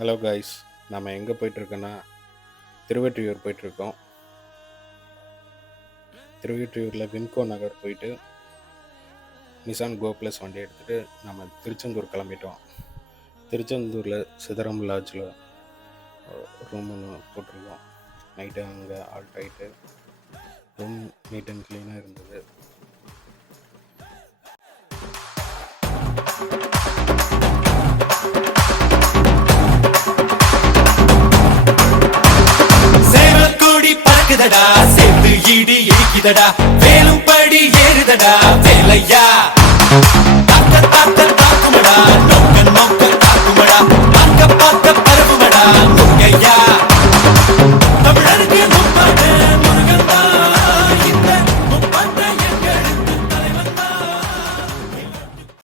Hello guys, நம்ம எங்கே போயிட்டுருக்கோன்னா திருவெற்றியூர் போயிட்டுருக்கோம். திருவெற்றியூரில் விம்கோ நகர் போயிட்டு நிசான் கோ ப்ளஸ் வண்டி எடுத்துகிட்டு நம்ம திருச்செந்தூர் கிளம்பிட்டோம். திருச்செந்தூரில் சிதறம் லாட்ஜில் ரூம் ஒன்று போட்டிருக்கோம். நைட்டு அங்கே ஆல்ட் ஆகிட்டு ரூம் நீட் அண்ட் க்ளீனாக இருந்தது. சேர்த்து இடி இடிக்குதடா, வேலும் படி ஏறுதடா வேலையா.